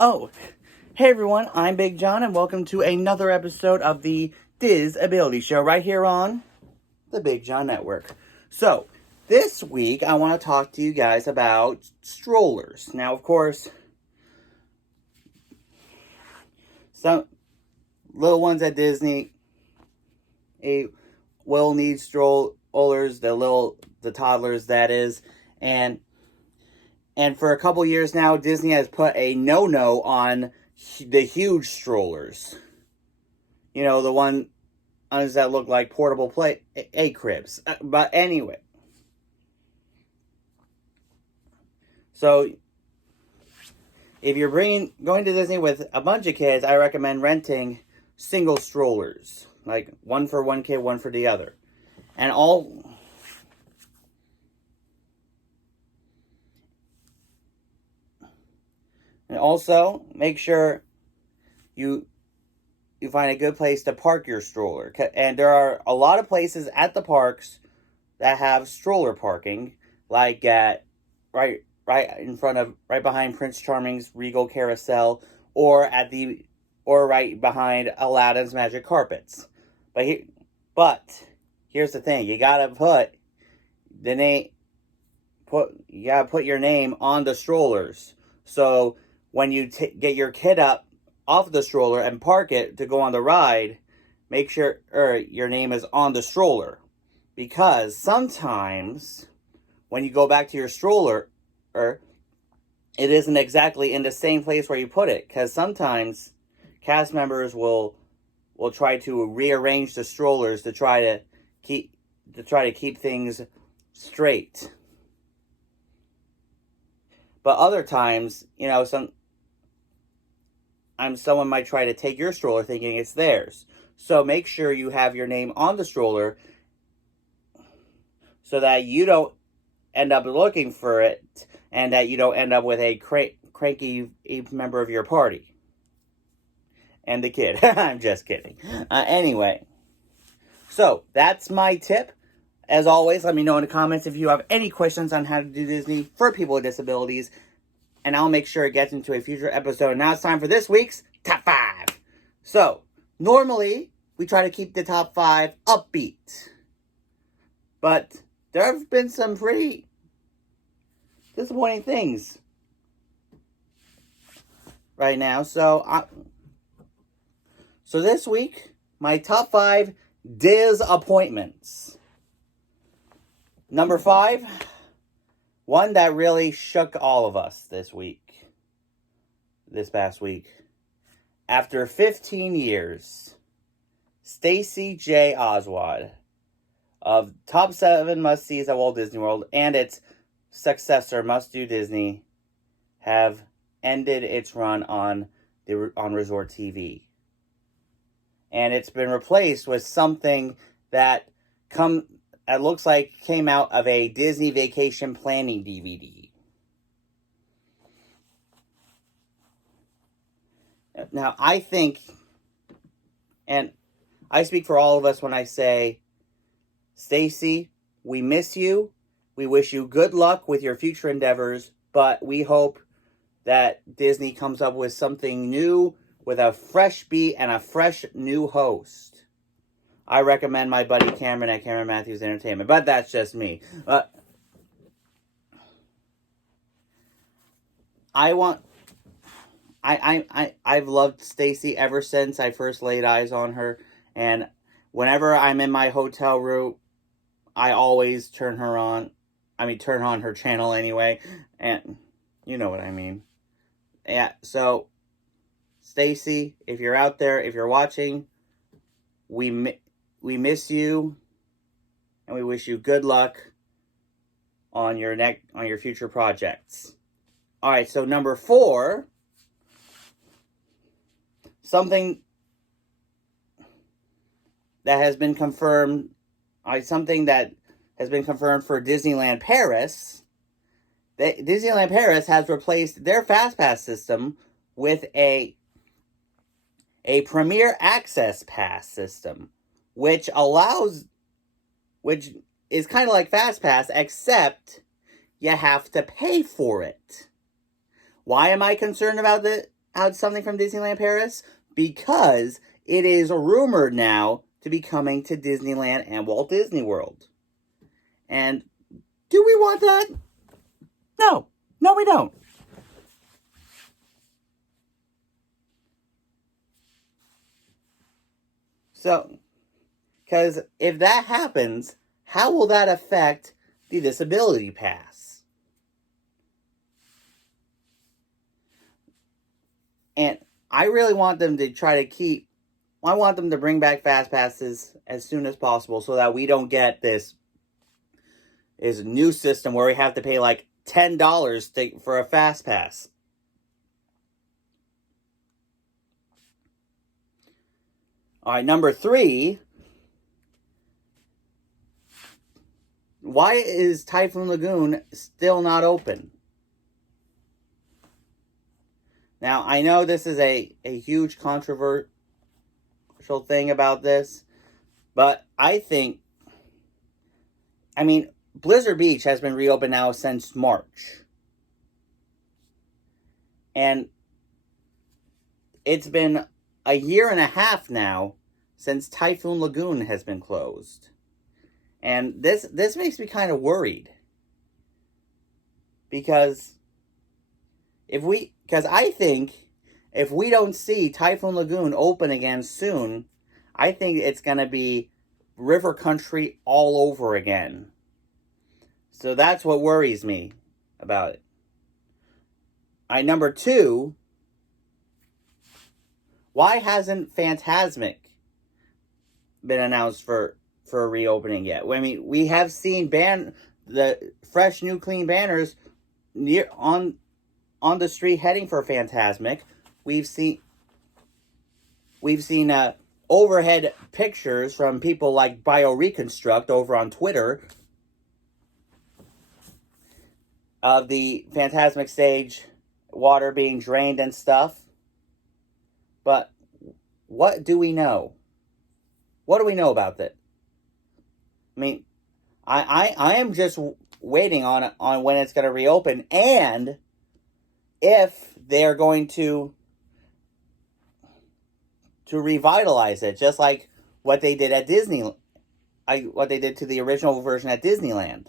Oh, hey everyone, I'm Big John, and welcome to another episode of the Disability Show right here on the Big John Network. So, this week I want to talk to you guys about strollers. Now, of course, some little ones at Disney will need strollers, the toddlers that is, and for a couple years now, Disney has put a no-no on the huge strollers. You know, the ones that look like portable cribs. But anyway. So, if you're going to Disney with a bunch of kids, I recommend renting single strollers. Like, one for one kid, one for the other. And also, make sure you find a good place to park your stroller. And there are a lot of places at the parks that have stroller parking, like at right behind Prince Charming's Regal Carousel, or right behind Aladdin's Magic Carpets. But here's the thing: you gotta put your name on the strollers. So when you get your kid up off the stroller and park it to go on the ride, make sure your name is on the stroller. Because sometimes when you go back to your stroller, it isn't exactly in the same place where you put it. Because sometimes cast members will try to rearrange the strollers to try to keep things straight. But other times, someone might try to take your stroller thinking it's theirs. So make sure you have your name on the stroller so that you don't end up looking for it and that you don't end up with a cranky member of your party. And the kid. I'm just kidding. Anyway. So, that's my tip. As always, let me know in the comments if you have any questions on how to do Disney for people with disabilities. And I'll make sure it gets into a future episode. Now it's time for this week's Top 5. So, normally, we try to keep the Top 5 upbeat. But there have been some pretty disappointing things right now. So this week, my Top 5 disappointments. Number 5, one that really shook all of us this past week. After 15 years, Stacey J. Oswald of Top 7 Must-Sees at Walt Disney World and its successor, Must Do Disney, have ended its run on Resort TV. And it's been replaced with something that looks like came out of a Disney Vacation Planning DVD. Now, I think, and I speak for all of us when I say, Stacey, we miss you. We wish you good luck with your future endeavors, but we hope that Disney comes up with something new with a fresh beat and a fresh new host. I recommend my buddy Cameron at Cameron Matthews Entertainment, but that's just me. I've loved Stacey ever since I first laid eyes on her, and whenever I'm in my hotel room, I always turn on her channel anyway, and you know what I mean. Yeah, so Stacey, if you're out there, if you're watching, we miss you, and we wish you good luck on your future projects. All right, so number 4, something that has been confirmed. Something that has been confirmed for Disneyland Paris. Disneyland Paris has replaced their FastPass system with a Premier Access Pass system, which is kind of like FastPass, except you have to pay for it. Why am I concerned about out something from Disneyland Paris? Because it is rumored now to be coming to Disneyland and Walt Disney World. And do we want that? No. No, we don't. So, because if that happens, how will that affect the disability pass? And I really want them to I want them to bring back fast passes as soon as possible so that we don't get this new system where we have to pay like $10 for a fast pass. All right, number 3. Why is Typhoon Lagoon still not open? Now, I know this is a huge controversial thing about this, but Blizzard Beach has been reopened now since March. And it's been a year and a half now since Typhoon Lagoon has been closed. And this makes me kind of worried. Because I think if we don't see Typhoon Lagoon open again soon, I think it's going to be river country all over again. So that's what worries me about it. Number 2, why hasn't Fantasmic been announced for a reopening yet? I mean, we have seen the fresh, new, clean banners on the street heading for Fantasmic. We've seen overhead pictures from people like BioReconstruct over on Twitter of the Fantasmic stage water being drained and stuff. But what do we know? What do we know about that? I mean, I am just waiting on when it's going to reopen, and if they're going to revitalize it, just like what they did at what they did to the original version at Disneyland.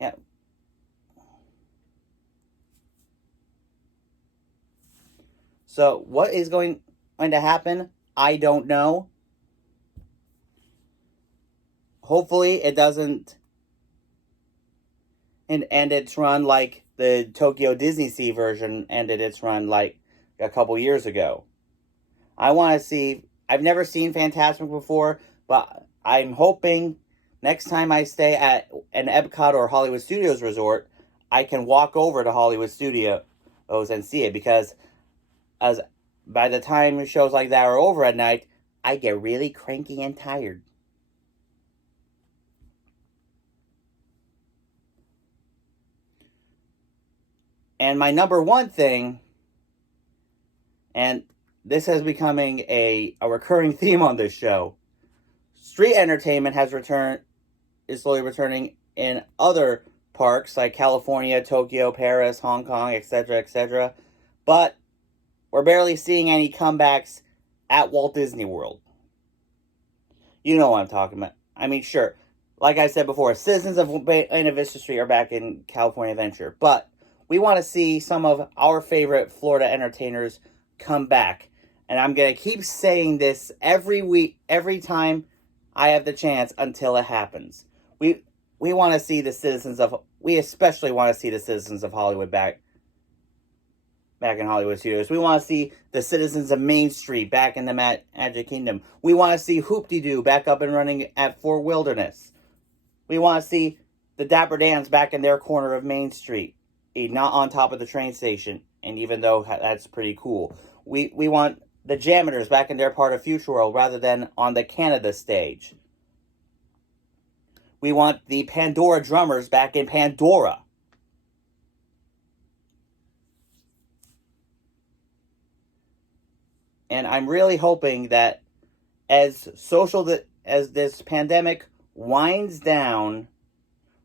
Yeah. So what is going to happen? I don't know. Hopefully it doesn't end its run like the Tokyo Disney Sea version ended its run like a couple years ago. I want to see... I've never seen Fantasmic before, but I'm hoping next time I stay at an Epcot or Hollywood Studios resort, I can walk over to Hollywood Studios and see it, because by the time shows like that are over at night, I get really cranky and tired. And my number 1 thing, and this is becoming a recurring theme on this show, street entertainment is slowly returning in other parks like California, Tokyo, Paris, Hong Kong, etc., etc. But we're barely seeing any comebacks at Walt Disney World. You know what I'm talking about. I mean, sure, like I said before, citizens of Buena Vista Street are back in California Adventure, but we want to see some of our favorite Florida entertainers come back. And I'm going to keep saying this every week, every time I have the chance until it happens. We want to see we especially want to see the citizens of Hollywood back in Hollywood Studios. We want to see the citizens of Main Street back in the Magic Kingdom. We want to see Hoop-De-Doo back up and running at Fort Wilderness. We want to see the Dapper Dans back in their corner of Main Street, not on top of the train station. And even though that's pretty cool, we want the Janitors back in their part of Future World rather than on the Canada stage. We want the Pandora drummers back in Pandora. And I'm really hoping that as this pandemic winds down,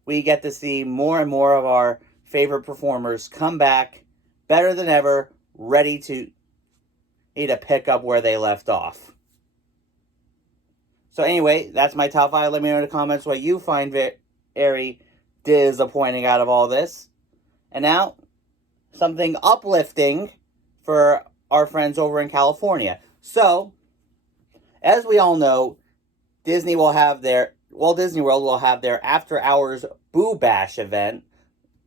we get to see more and more of our favorite performers come back better than ever, ready to pick up where they left off. So anyway, that's my top 5. Let me know in the comments what you find very disappointing out of all this. And now, something uplifting for our friends over in California. So, as we all know, Walt Disney World will have their after-hours Boo Bash event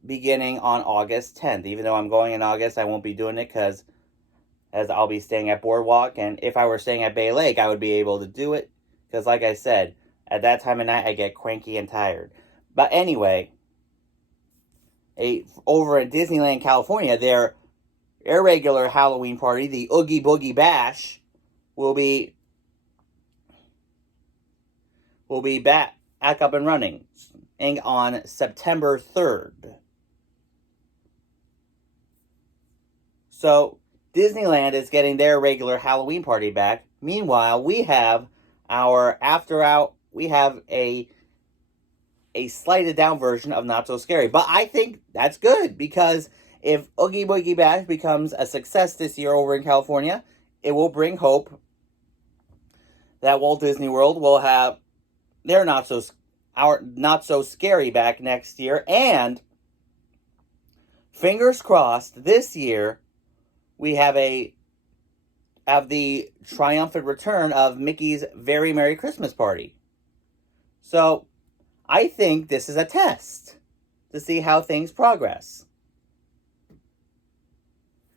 beginning on August 10th. Even though I'm going in August, I won't be doing it because as I'll be staying at Boardwalk. And if I were staying at Bay Lake, I would be able to do it. Because like I said, at that time of night, I get cranky and tired. But anyway, over in Disneyland, California, their irregular Halloween party, the Oogie Boogie Bash, will be back up and running on September 3rd. So, Disneyland is getting their regular Halloween party back. Meanwhile, we have our we have a slighted down version of Not So Scary. But I think that's good, because if Oogie Boogie Bash becomes a success this year over in California, it will bring hope that Walt Disney World will have their Not So Scary back next year. And fingers crossed, this year we have the triumphant return of Mickey's Very Merry Christmas Party. So, I think this is a test to see how things progress.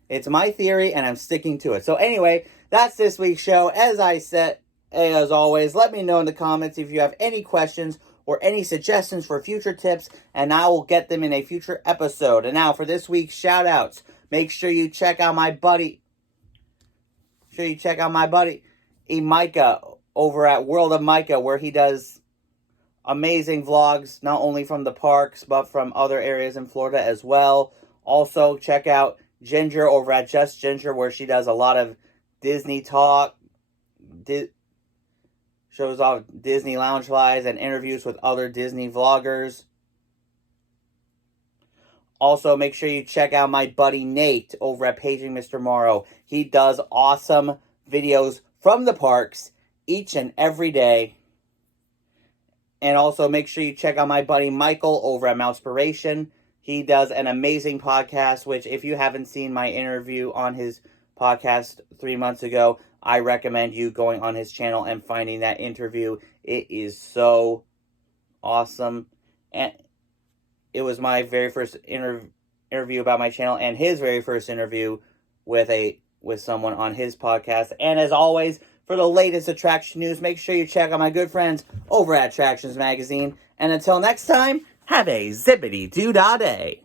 It's my theory, and I'm sticking to it. So anyway, that's this week's show. As I said, as always, let me know in the comments if you have any questions or any suggestions for future tips, and I will get them in a future episode. And now for this week's shout-outs, make sure you check out my buddy Micah over at World of Micah, where he does amazing vlogs, not only from the parks, but from other areas in Florida as well. Also, check out Ginger over at Just Ginger, where she does a lot of Disney talk, shows off Disney Loungeflies and interviews with other Disney vloggers. Also, make sure you check out my buddy Nate over at Paging Mr. Morrow. He does awesome videos from the parks each and every day. And also make sure you check out my buddy Michael over at Mousepiration. He does an amazing podcast, which if you haven't seen my interview on his podcast 3 months ago, I recommend you going on his channel and finding that interview. It is so awesome. And it was my very first interview about my channel, and his very first interview with someone on his podcast. And as always, for the latest attraction news, make sure you check out my good friends over at Attractions Magazine. And until next time, have a zippity-doo-dah day.